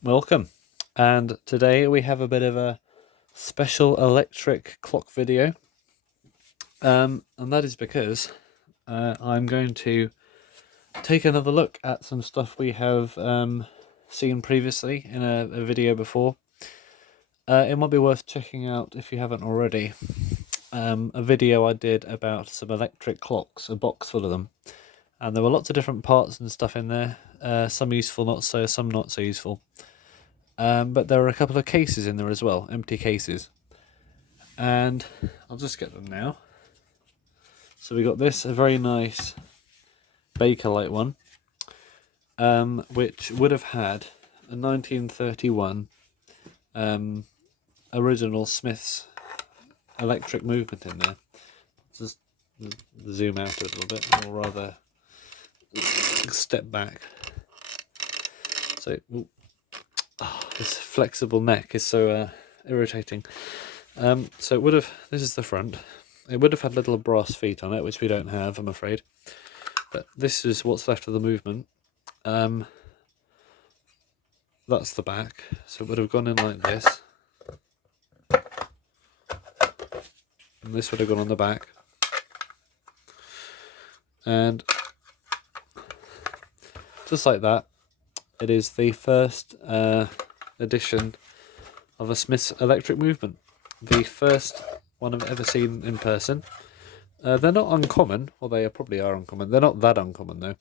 Welcome, and today we have a bit of a special electric clock video, and that is because I'm going to take another look at some stuff we have seen previously in a video before. It might be worth checking out if you haven't already. A video I did about some electric clocks, a box full of them, and there were lots of different parts and stuff in there, some useful, not so, some not so useful. But there are a couple of cases in there as well, empty cases. And I'll just get them now. So we got this, a very nice Bakelite one, which would have had a 1931 original Smith's electric movement in there. Just zoom out a little bit, or rather step back. So this flexible neck is so irritating. So it would have, this is the front, it would have had little brass feet on it, which we don't have, I'm afraid, but this is what's left of the movement. That's the back, so it would have gone in like this, and this would have gone on the back, and just like that, it is the first edition of a Smith's electric movement. The first one I've ever seen in person. They're not uncommon, or they probably are uncommon. They're not that uncommon though.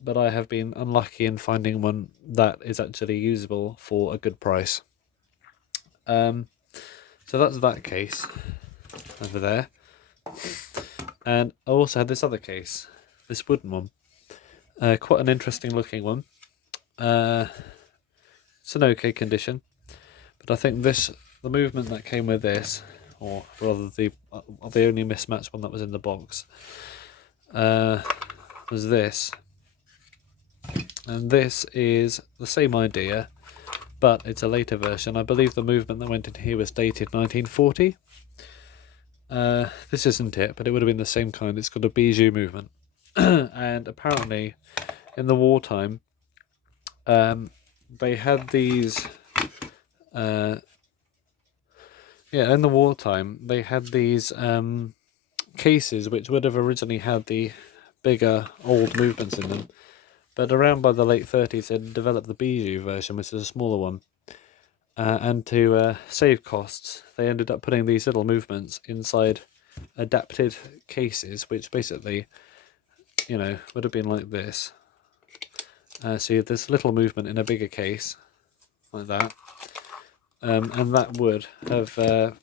But I have been unlucky in finding one that is actually usable for a good price. So that's that case over there. And I also had this other case, this wooden one. Quite an interesting looking one. It's an okay condition, but I think the movement that came with this, or rather the only mismatched one that was in the box, was this. And this is the same idea, but it's a later version. I believe the movement that went in here was dated 1940. This isn't it, but it would have been the same kind. It's got a bijou movement. And apparently in the wartime, they had these in the wartime they had these cases which would have originally had the bigger old movements in them, but around by the late 30s they developed the bijou version, which is a smaller one, and to save costs they ended up putting these little movements inside adapted cases, which basically, you know, would have been like this. So you have this little movement in a bigger case, like that, and that would have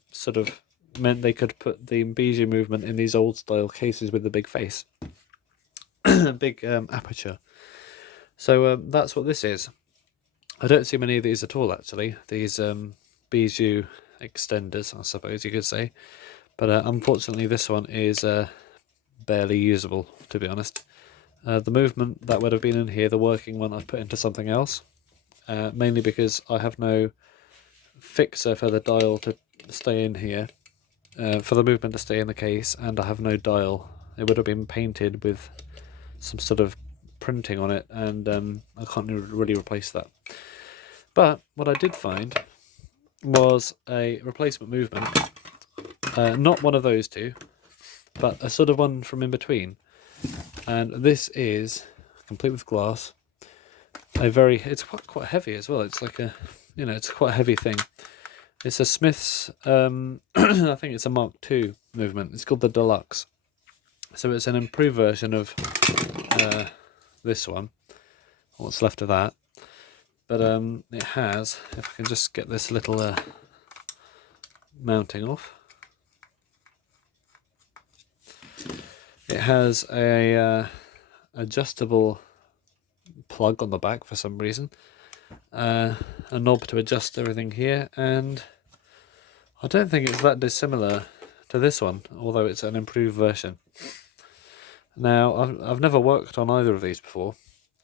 sort of meant they could put the bijou movement in these old style cases with the big face, big aperture. So that's what this is. I don't see many of these at all, actually, these bijou extenders, I suppose you could say, but unfortunately this one is barely usable, to be honest. The movement that would have been in here, the working one, I've put into something else, mainly because I have no fixer for the dial to stay in here, for the movement to stay in the case, and I have no dial. It would have been painted with some sort of printing on it, and I can't really replace that. But what I did find was a replacement movement, not one of those two, but a sort of one from in between. And this is complete with glass. It's quite heavy as well. It's like a, you know, it's quite a heavy thing. It's a Smith's, I think it's a Mark II movement. It's called the DeLuxe. So it's an improved version of this one, what's left of that. But it has, if I can just get this little mounting off, it has a adjustable plug on the back for some reason, a knob to adjust everything here, and I don't think it's that dissimilar to this one, although it's an improved version. Now, I've never worked on either of these before,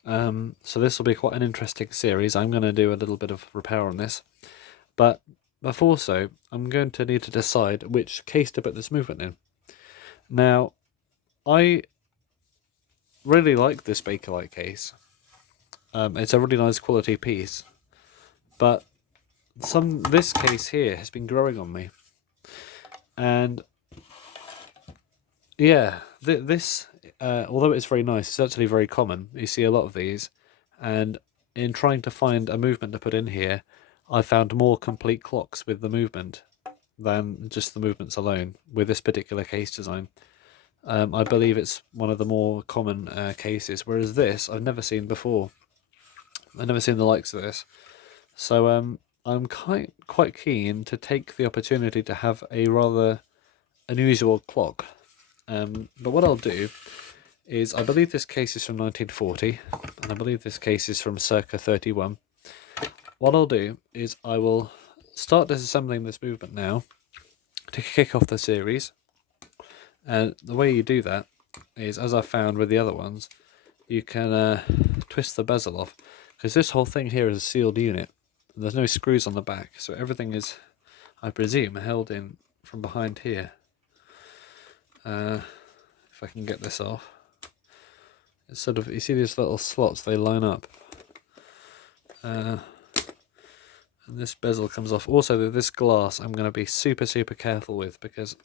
so this will be quite an interesting series. I'm going to do a little bit of repair on this, but before so, I'm going to need to decide which case to put this movement in. Now, I really like this Bakelite case. It's a really nice quality piece. But this case here has been growing on me, and yeah, this although it's very nice, it's actually very common. You see a lot of these, and in trying to find a movement to put in here, I found more complete clocks with the movement than just the movements alone with this particular case design. I believe it's one of the more common cases, whereas this I've never seen before. I've never seen the likes of this. So I'm quite keen to take the opportunity to have a rather unusual clock. But what I'll do is, I believe this case is from 1940, and I believe this case is from circa 31. What I'll do is I will start disassembling this movement now to kick off the series. And the way you do that is, as I found with the other ones, you can twist the bezel off, because this whole thing here is a sealed unit. And there's no screws on the back, so everything is, I presume, held in from behind here. If I can get this off. It's sort of, you see these little slots, they line up. And this bezel comes off. Also, this glass I'm going to be super careful with, because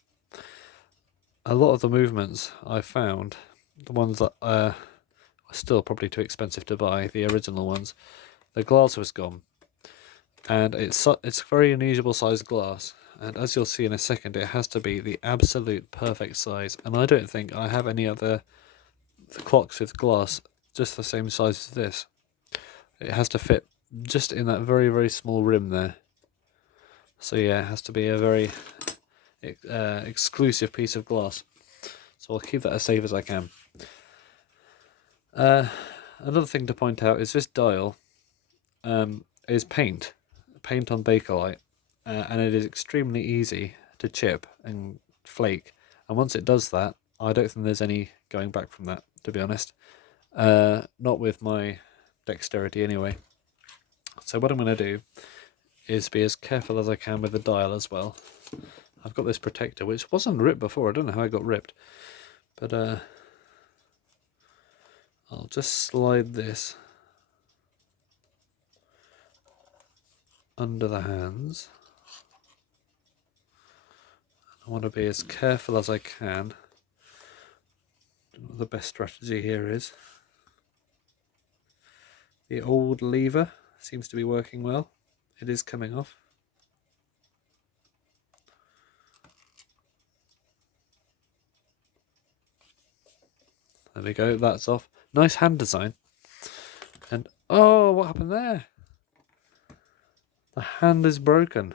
a lot of the movements I've found, the ones that are still probably too expensive to buy, the original ones, the glass was gone. And it's very unusual sized glass. And as you'll see in a second, it has to be the absolute perfect size. And I don't think I have any other clocks with glass just the same size as this. It has to fit just in that very small rim there. So yeah, it has to be a very exclusive piece of glass. So I'll keep that as safe as I can. Another thing to point out is this dial is paint on Bakelite, and it is extremely easy to chip and flake. And once it does that, I don't think there's any going back from that, to be honest. Not with my dexterity anyway. So what I'm going to do is be as careful as I can with the dial as well. I've got this protector, which wasn't ripped before. I don't know how it got ripped. But I'll just slide this under the hands. I want to be as careful as I can. I don't know what the best strategy here is. The old lever seems to be working well. It is coming off. There we go, that's off. Nice hand design. And oh, what happened there? The hand is broken.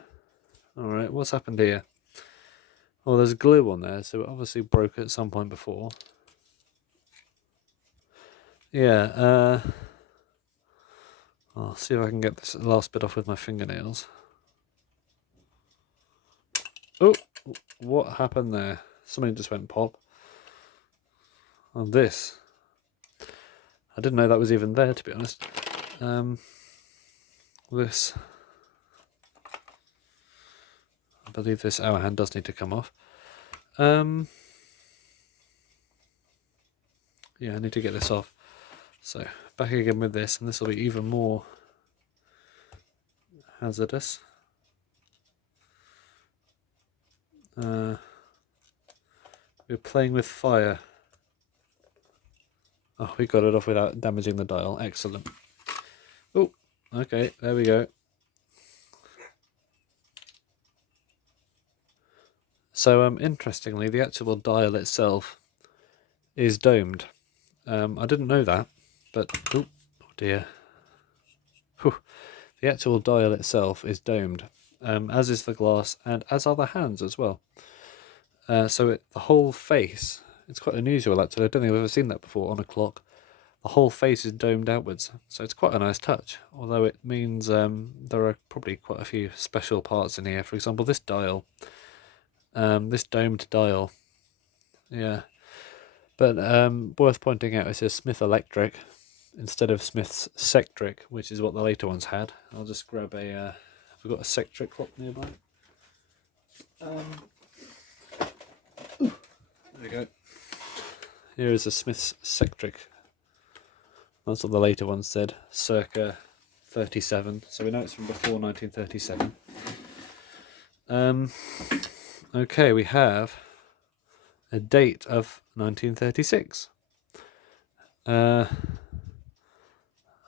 Alright, what's happened here? Oh, there's glue on there, so it obviously broke at some point before. Yeah, I'll see if I can get this last bit off with my fingernails. Oh, what happened there? Something just went pop. On this. I didn't know that was even there, to be honest. This. I believe this hour hand does need to come off. Yeah, I need to get this off. So, back again with this, and this will be even more hazardous. We're playing with fire. Oh, we got it off without damaging the dial. Excellent. Oh, okay, there we go. So, interestingly, the actual dial itself is domed. I didn't know that, but oh dear. Whew. The actual dial itself is domed, as is the glass, and as are the hands as well. So the whole face, it's quite unusual actually. I don't think I've ever seen that before on a clock. The whole face is domed outwards, so it's quite a nice touch. Although it means there are probably quite a few special parts in here. For example, this dial, this domed dial. Yeah, but worth pointing out, it says Smith Electric instead of Smith's Sectric, which is what the later ones had. I'll just grab a. Have we got a Sectric clock nearby? There we go. Here is a Smith's Sectric. That's what the later ones said, circa 37, so we know it's from before 1937. Okay, we have a date of 1936. I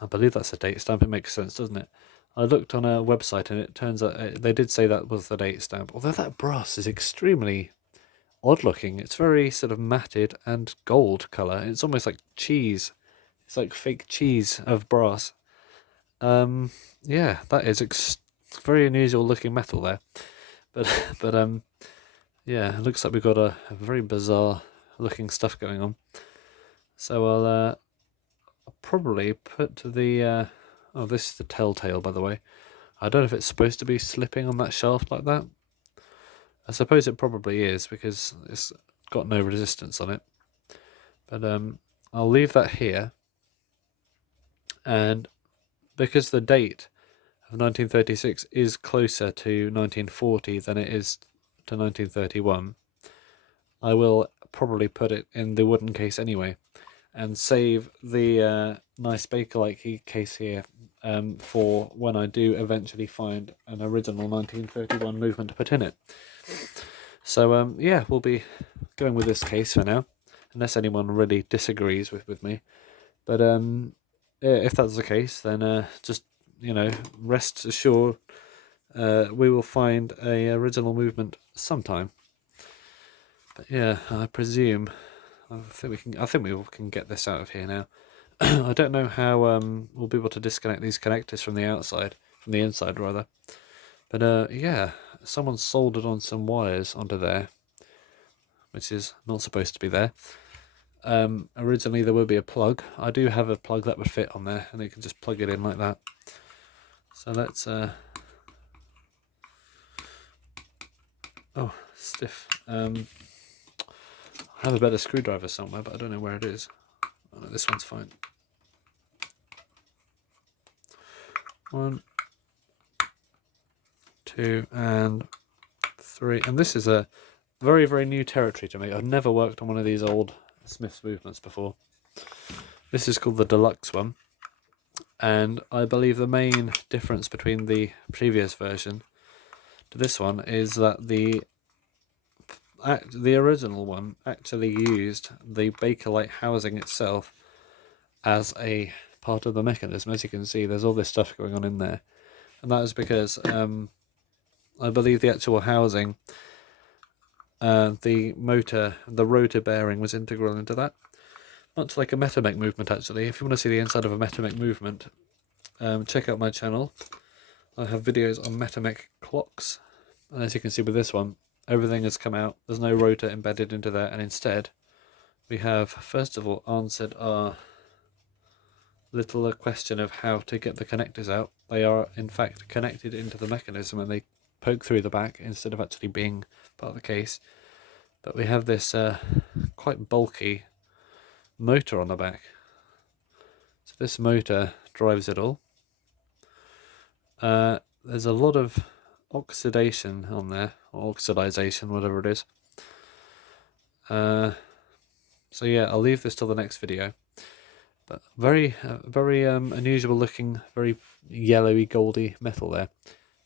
believe that's a date stamp. It makes sense, doesn't it? I looked on a website and it turns out they did say that was the date stamp. Although that brass is extremely odd looking. It's very sort of matted and gold colour. It's almost like cheese. It's like fake cheese of brass. Yeah, that is very unusual looking metal there. But yeah, it looks like we've got a very bizarre looking stuff going on. So I'll probably put the oh, this is the telltale, by the way. I don't know if it's supposed to be slipping on that shaft like that. I suppose it probably is because it's got no resistance on it. But I'll leave that here. And because the date of 1936 is closer to 1940 than it is to 1931, I will probably put it in the wooden case anyway, and save the nice Bakelite case here for when I do eventually find an original 1931 movement to put in it. So yeah, we'll be going with this case for now, unless anyone really disagrees with me. But if that's the case, then just, you know, rest assured we will find a original movement sometime. But yeah, I presume I think we can get this out of here now. I don't know how we'll be able to disconnect these connectors from the inside rather. But yeah, someone soldered on some wires onto there, which is not supposed to be there. Originally there would be a plug. I do have a plug that would fit on there, and you can just plug it in like that. So let's oh, stiff. I have a better screwdriver somewhere, but I don't know where it is. Oh no, this one's fine. 1, 2, and 3. And this is a very, very new territory to me. I've never worked on one of these old Smith's movements before. This is called the Deluxe one. And I believe the main difference between the previous version to this one is that the original one actually used the Bakelite housing itself as a part of the mechanism. As you can see, there's all this stuff going on in there, and that is because I believe the actual housing, the rotor bearing was integral into that, much like a Metamech movement actually. If you want to see the inside of a Metamech movement, check out my channel. I have videos on Metamech clocks, and as you can see with this one, everything has come out. There's no rotor embedded into there, and instead we have first of all answered our little question of how to get the connectors out. They are in fact connected into the mechanism, and they poke through the back instead of actually being part of the case. But we have this quite bulky motor on the back. So this motor drives it all. There's a lot of oxidation on there, or oxidization, whatever it is. So yeah, I'll leave this till the next video. But very unusual looking, very yellowy, goldy metal there.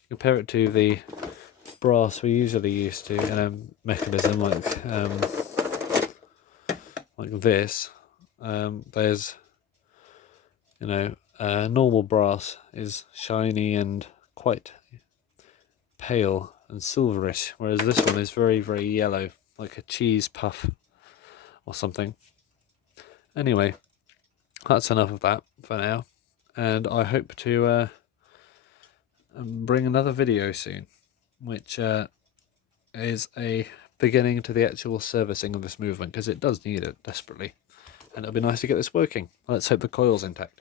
Compare it to the brass we're usually used to in a mechanism like this. There's, you know, normal brass is shiny and quite pale and silverish, whereas this one is very, very yellow, like a cheese puff or something. Anyway, that's enough of that for now, and I hope to bring another video soon, which is a beginning to the actual servicing of this movement, because it does need it desperately, and it'll be nice to get this working. Let's hope the coil's intact.